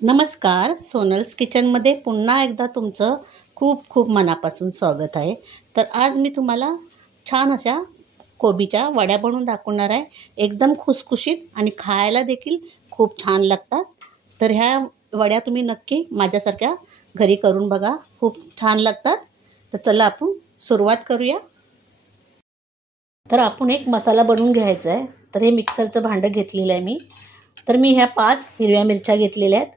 नमस्कार, सोनल्स किचनमध्ये पुन्हा एकदा तुमचं खूप खूप मनापासून स्वागत आहे. तर आज मी तुम्हाला छान अशा कोबीच्या वड्या बनवून दाखवणार आहे. एकदम खुसखुशीत आणि खायला देखील खूप छान लागतात. तर ह्या वड्या तुम्ही नक्की माझ्यासारख्या घरी करून बघा, खूप छान लागतात. तर चला आपण सुरुवात करूया. तर आपण एक मसाला बनवून घ्यायचा आहे. तर हे मिक्सरचं भांडं घेतलेलं आहे मी. तर मी ह्या 5 हिरव्या मिरच्या घेतलेल्या आहेत.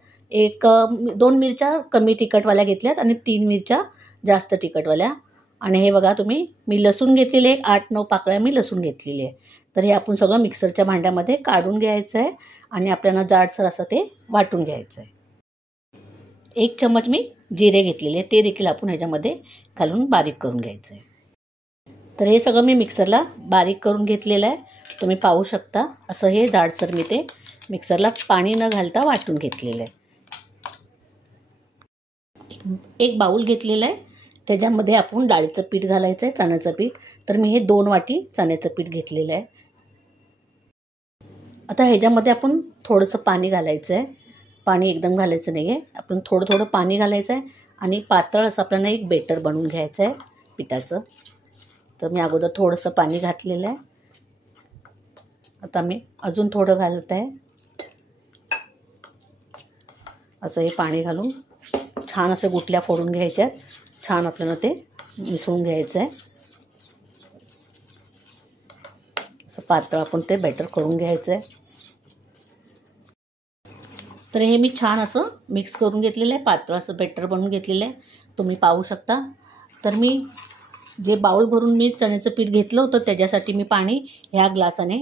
2 मिरच्या कमी तिखटवाल्या घेतल्यात आणि 3 मिरच्या जास्त तिखटवाल्या. आणि हे बघा तुम्ही, मी लसूण घेतलेले 8-9 पाकळ्या मी लसूण घेतलेली आहे. तर हे आपण सगळं मिक्सरच्या भांड्यामध्ये काढून घ्यायचं आहे आणि आपल्याला जाडसर असं ते वाटून घ्यायचं आहे. 1 चम्मच मी जिरे घेतलेले, ते देखील आपण ह्याच्यामध्ये घालून बारीक करून घ्यायचं आहे. तर हे सगळं मी मिक्सरला बारीक करून घेतलेलं आहे. तुम्ही पाहू शकता असं हे जाडसर मी ते मिक्सरला पाणी न घालता वाटून घेतलेलं आहे. एक बाऊल घेतलेला आहे, त्याच्यामध्ये आपण डाळीचं पीठ घालायचं आहे, चण्याचं पीठ. तर मी हे 2 वाटी चण्याचं पीठ घेतलेलं आहे. आता ह्याच्यामध्ये आपण थोडंसं पाणी घालायचं आहे. पाणी एकदम घालायचं नाही आहे, आपण थोडं थोडं पाणी घालायचं आहे आणि पातळ असं आपल्याला एक बेटर बनवून घ्यायचं आहे पिठाचं. तर मी अगोदर थोडंसं पाणी घातलेलं आहे. आता मी अजून थोडं घालत आहे. असं हे पाणी घालून छान असं गुठल्या फोडून घ्यायच्या. छान आपल्याला ते मिसळून घ्यायचं आहे. असं पातळ आपण ते बॅटर करून घ्यायचं आहे. तर हे मी छान असं मिक्स करून घेतलेलं आहे, पातळ असं बॅटर बनवून घेतलेलं आहे, तुम्ही पाहू शकता. तर मी जे बाउल भरून मी चण्याचं पीठ घेतलं होतं त्याच्यासाठी मी पाणी ह्या ग्लासाने,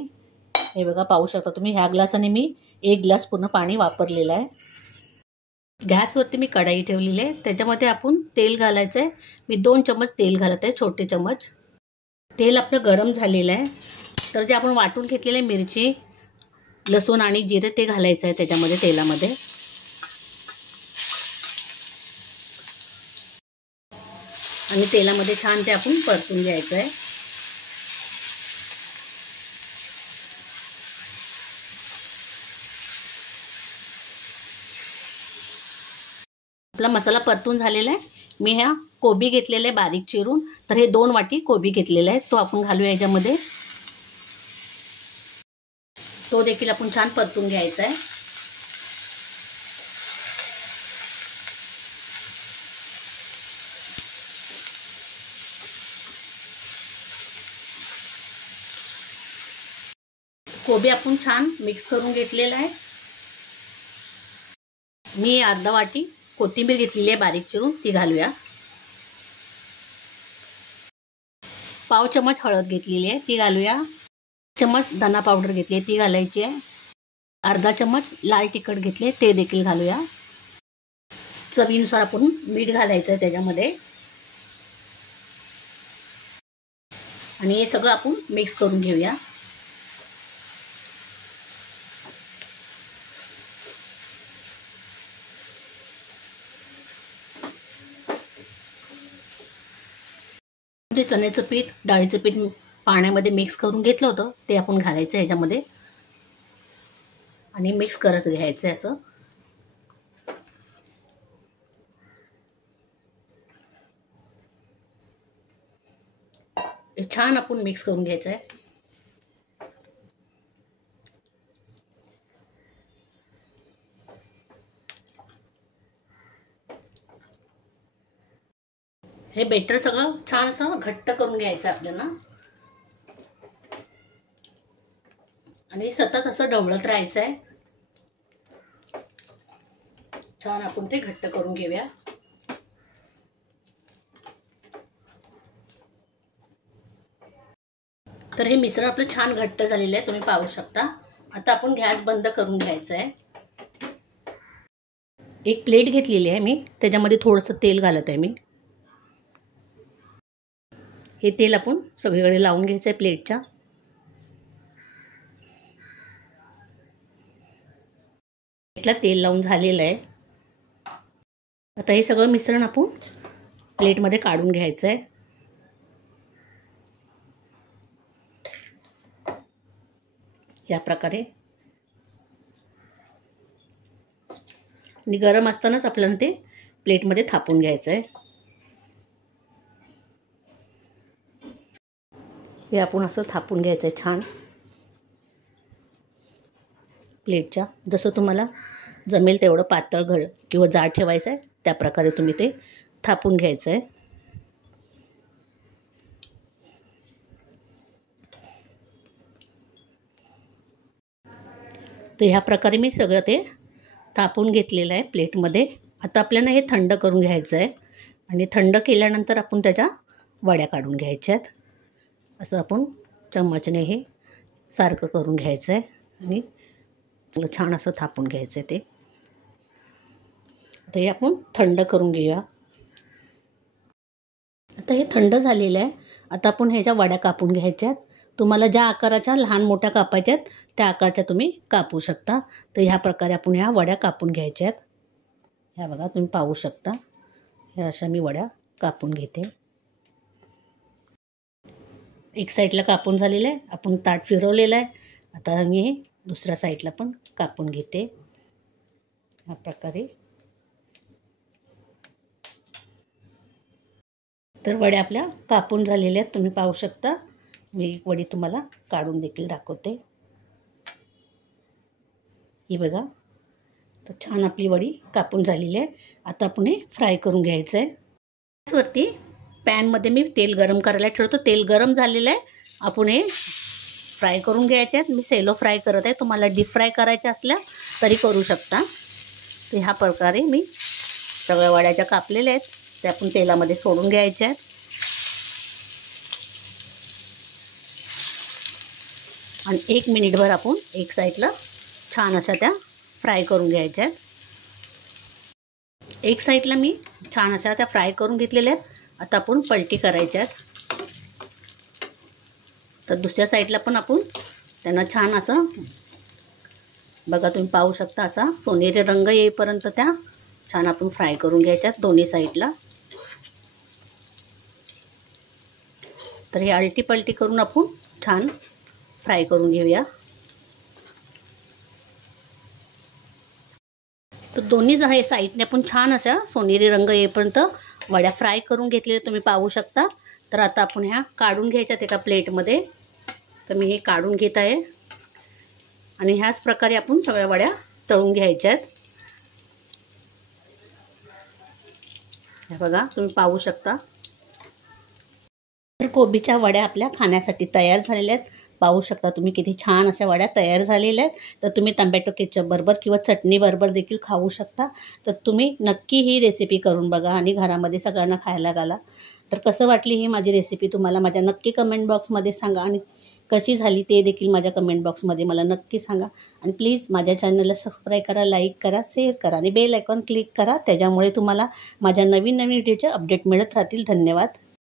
हे बघा पाहू शकता तुम्ही, ह्या ग्लासाने मी 1 ग्लास पूर्ण पाणी वापरलेलं आहे. गॅसवरती मी कढाई ठेवलेली आहे, त्याच्यामध्ये आपण तेल घालायचं आहे. मी 2 चम्मच तेल घालत आहे, छोटे चम्मच. तेल आपलं गरम झालेलं आहे. तर जे आपण वाटून घेतलेले मिरची, लसूण आणि जिरे ते घालायचं आहे त्याच्यामध्ये तेलामध्ये. आणि तेलामध्ये छान ते आपण परतून घ्यायचं आहे. आपला मसाला परतून झालेला आहे. मी ह्या कोबी घेतलेले बारीक चिरून, तर हे 2 वाटी कोबी घेतलेला आहे, तो आपण घालूया याच्यामध्ये. तो देखील आपण छान परतून घ्यायचा आहे. कोबी आपण छान मिक्स करून घेतलेला आहे. मी अर्धा वाटी कोथिंबीर घेतलेली आहे बारीक चिरून, ती घालूया. पाव चम्मच हळद घेतलेली आहे, ती घालूया. चम्मच धना पावडर घेतली आहे, ती घालायची आहे. अर्धा चम्मच लाल तिखट घेतले, ते देखील घालूया. चवीनुसार आपण मीठ घालायचं आहे त्याच्यामध्ये. आणि हे सगळं आपण मिक्स करून घेऊया. जे चण्याचं पीठ, डाळीचं पीठ पाण्यामध्ये मिक्स करून घेतलं होतं ते आपण घालायचं ह्याच्यामध्ये आणि मिक्स करत घ्यायचं असं. छान आपण मिक्स करून घ्यायचं आहे. हे बेटर सगळं छान असं घट्ट करून घ्यायचं आपल्याला आणि सतत असं ढवळत राहायचं आहे. छान आपण ते घट्ट करून घेऊया. तर हे मिश्रण आपलं छान घट्ट झालेलं आहे, तुम्ही पाहू शकता. आता आपण गॅस बंद करून घ्यायचा आहे. एक प्लेट घेतलेली आहे मी, त्याच्यामध्ये थोडंसं तेल घालत आहे मी. हे तेल आपण सगळीकडे लावून घ्यायचं आहे प्लेटच्या. प्लेटला तेल लावून झालेलं आहे. आता हे सगळं मिश्रण आपण प्लेटमध्ये काढून घ्यायचं आहे. या प्रकारे आणि गरम असतानाच आपल्याला ते प्लेटमध्ये थापून घ्यायचं आहे. हे आपण असं थापून घ्यायचं आहे छान प्लेटच्या. जसं तुम्हाला जमेल तेवढं पातळ घड किंवा जाड ठेवायचं आहे त्या प्रकारे तुम्ही ते थापून घ्यायचं आहे. तर ह्या प्रकारे मी सगळं ते थापून घेतलेलं आहे प्लेटमध्ये. आता आपल्याला हे थंड करून घ्यायचं आहे आणि थंड केल्यानंतर आपण त्याच्या वड्या काढून घ्यायच्या आहेत. असं आपण चम्मचने हे सारखं करून घ्यायचं आहे आणि छान असं थापून घ्यायचं आहे ते. आता हे आपण थंड करून घेऊया. आता हे थंड झालेलं आहे. आता आपण ह्याच्या वड्या कापून घ्यायच्या आहेत. तुम्हाला ज्या आकाराच्या लहान मोठ्या कापायच्या आहेत त्या आकाराच्या तुम्ही कापू शकता. तर ह्या प्रकारे आपण ह्या वड्या कापून घ्यायच्या आहेत. ह्या बघा तुम्ही पाहू शकता. ह्या अशा मी वड्या कापून घेते. एक साईडला कापून झालेलं आहे. आपण ताट फिरवलेलं आहे. आता मी हे दुसऱ्या साईडला पण कापून घेते ह्या प्रकारे. तर वड्या आपल्या कापून झालेल्या आहेत तुम्ही पाहू शकता. मी एक वडी तुम्हाला काढून देखील दाखवते. ही बघा. तर छान आपली वडी कापून झालेली आहे. आता आपण हे फ्राय करून घ्यायचं आहे. त्याचवरती पॅनमध्ये मी तेल गरम करायला ठेवतो. तेल गरम झालेलं आहे. आपण हे फ्राय करून घ्यायचे आहेत. मी सेलो फ्राय करत आहे. तुम्हाला डीप फ्राय करायच्या असल्या तरी करू शकता. तर ह्या प्रकारे मी सगळ्या वड्याच्या कापलेल्या आहेत त्या आपण तेलामध्ये सोडून घ्यायच्या आहेत. आणि 1 मिनिटभर आपण एक साईडला छान अशा त्या फ्राय करून घ्यायच्या आहेत. एक साईडला मी छान अशा त्या फ्राय करून घेतलेल्या आहेत. आता आपण पलटी करायच्या आहेत. तर दुसऱ्या साईडला पण आपण त्यांना छान असं बघा तुम्ही पाहू शकता असा सोनेरी रंग येईपर्यंत त्या छान आपण फ्राय करून घ्यायच्या आहेत दोन्ही साईडला. तर हे आलटी पलटी करून आपण छान फ्राय करून घेऊया. तर दोन्ही साईडने आपण छान अशा सोनेरी रंग येईपर्यंत वड्या फ्राय करून घेतलेल्या तुम्ही पाहू शकता. तर आता आपण ह्या काढून घ्यायच्यात एका प्लेटमध्ये. तर मी हे काढून घेत आहे आणि ह्याच प्रकारे आपण सगळ्या वड्या तळून घ्यायच्या आहेत. हे बघा तुम्ही पाहू शकता. तर कोबीच्या वड्या आपल्या खाण्यासाठी तयार झालेल्या आहेत. पाहू शकता तुम्ही किती छान अशा वड्या तयार झालेल्या आहेत. तर तुम्ही टोमॅटो केचप बरोबर किंवा चटणी बरोबर देखील खाऊ शकता. तर तुम्ही नक्की ही रेसिपी करून बघा आणि घरामध्ये सगळ्यांना खायला घाला. तर कसं वाटली ही माझी रेसिपी तुम्हाला माझ्या नक्की कमेंट बॉक्समध्ये सांगा आणि कशी झाली ते देखील माझ्या कमेंट बॉक्समध्ये मला नक्की सांगा. आणि प्लीज माझ्या चॅनलला सबस्क्राईब करा, लाईक करा, शेअर करा आणि बेल आयकॉन क्लिक करा. त्याच्यामुळे तुम्हाला माझ्या नवीन व्हिडिओचे अपडेट मिळत राहतील. धन्यवाद.